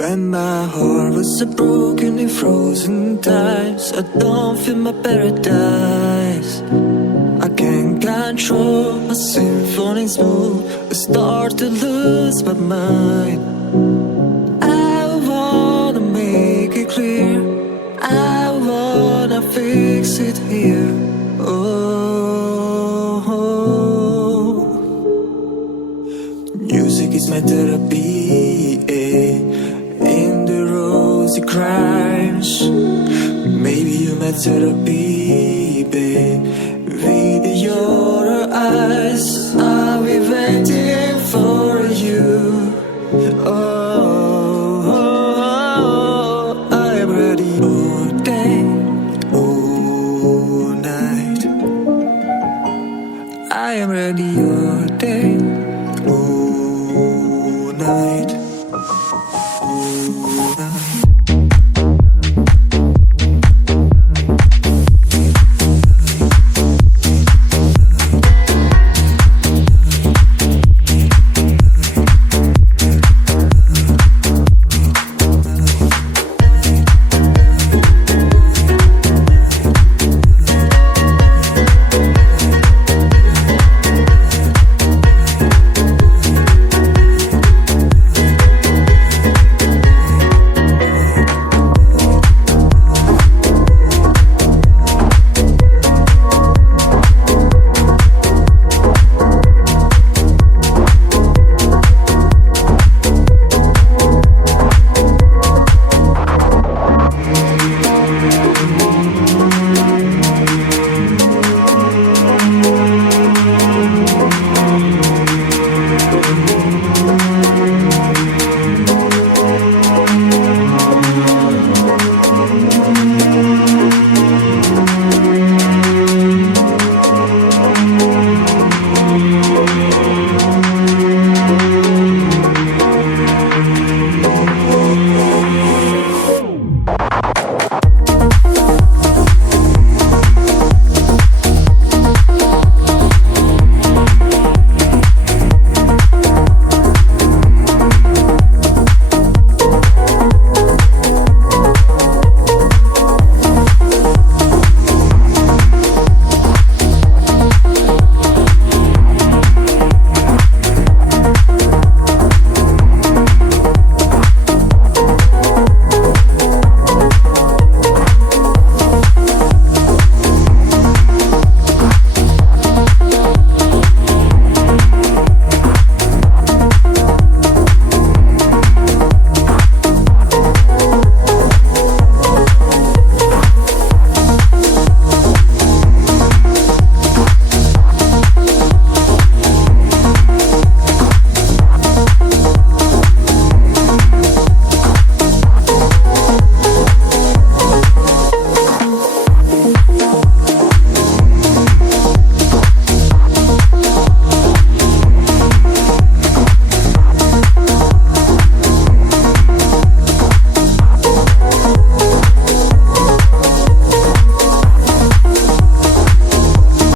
When my heart was so broken in frozen times, I don't feel my paradise. I can't control my symphony's mood. I start to lose my mind. I wanna make it clear, I wanna fix it here. Oh, music is my therapy, in the rosy crimes. Maybe you're my therapy.